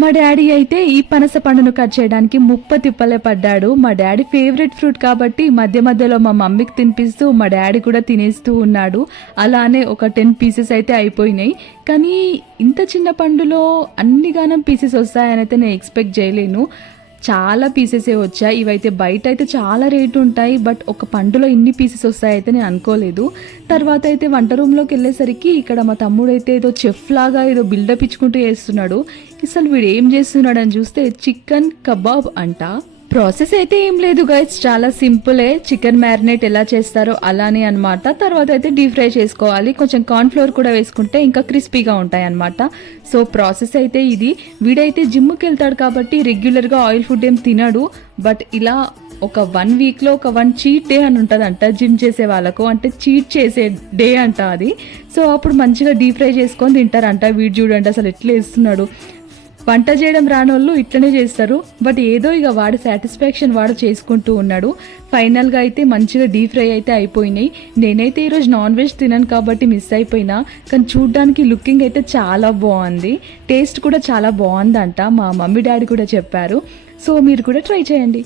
మా డాడీ అయితే ఈ పనస పండును కట్ చేయడానికి తిప్పలే పడ్డాడు. మా డాడీ ఫేవరెట్ ఫ్రూట్ కాబట్టి మధ్య మధ్యలో మా మమ్మీకి తినిపిస్తూ మా డాడీ కూడా తినేస్తూ ఉన్నాడు. అలానే ఒక 10 పీసెస్ అయితే అయిపోయినాయి. కానీ ఇంత చిన్న పండులో అన్ని గానం పీసెస్ వస్తాయని అయితే నేను ఎక్స్పెక్ట్ చేయలేను. చాలా పీసెసే వచ్చాయి. ఇవైతే బయట అయితే చాలా రేటు ఉంటాయి, బట్ ఒక పండులో ఇన్ని పీసెస్ వస్తాయైతే నేను అనుకోలేదు. తర్వాత అయితే వంట రూమ్లోకి వెళ్ళేసరికి ఇక్కడ మా తమ్ముడు అయితే ఏదో చెఫ్ లాగా ఏదో బిల్డప్ ఇచ్చుకుంటూ చేస్తున్నాడు. అసలు వీడు ఏం చేస్తున్నాడు అని చూస్తే చికెన్ కబాబ్ అంట. ప్రాసెస్ అయితే ఏం లేదు గైస్, చాలా సింపులే. చికెన్ మ్యారినేట్ ఎలా చేస్తారో అలానే అనమాట. తర్వాత అయితే డీప్ ఫ్రై చేసుకోవాలి. కొంచెం కార్న్ ఫ్లోర్ కూడా వేసుకుంటే ఇంకా క్రిస్పీగా ఉంటాయి అనమాట. సో ప్రాసెస్ అయితే ఇది. వీడైతే జిమ్కి వెళ్తాడు కాబట్టి రెగ్యులర్గా ఆయిల్ ఫుడ్ ఏం తినడు. బట్ ఇలా ఒక 1 వీక్లో ఒక 1 చీట్ డే అని ఉంటుందంట జిమ్ చేసే వాళ్ళకు. అంటే చీట్ చేసే డే అంట అది. సో అప్పుడు మంచిగా డీప్ ఫ్రై చేసుకొని తింటారంట. వీడు చూడండి అసలు ఎట్లా వేస్తున్నాడు. వంట చేయడం రానోళ్ళు ఇట్లనే చేస్తారు. బట్ ఏదో ఇక వాడి సాటిస్ఫాక్షన్ వాడు చేసుకుంటూ ఉన్నాడు. ఫైనల్గా అయితే మంచిగా డీప్ ఫ్రై అయితే అయిపోయినాయి. నేనైతే ఈరోజు నాన్ వెజ్ తినను కాబట్టి మిస్ అయిపోయినా. కానీ చూడ్డానికి లుకింగ్ అయితే చాలా బాగుంది. టేస్ట్ కూడా చాలా బాగుందంట. మా మమ్మీ డాడీ కూడా చెప్పారు. సో మీరు కూడా ట్రై చేయండి.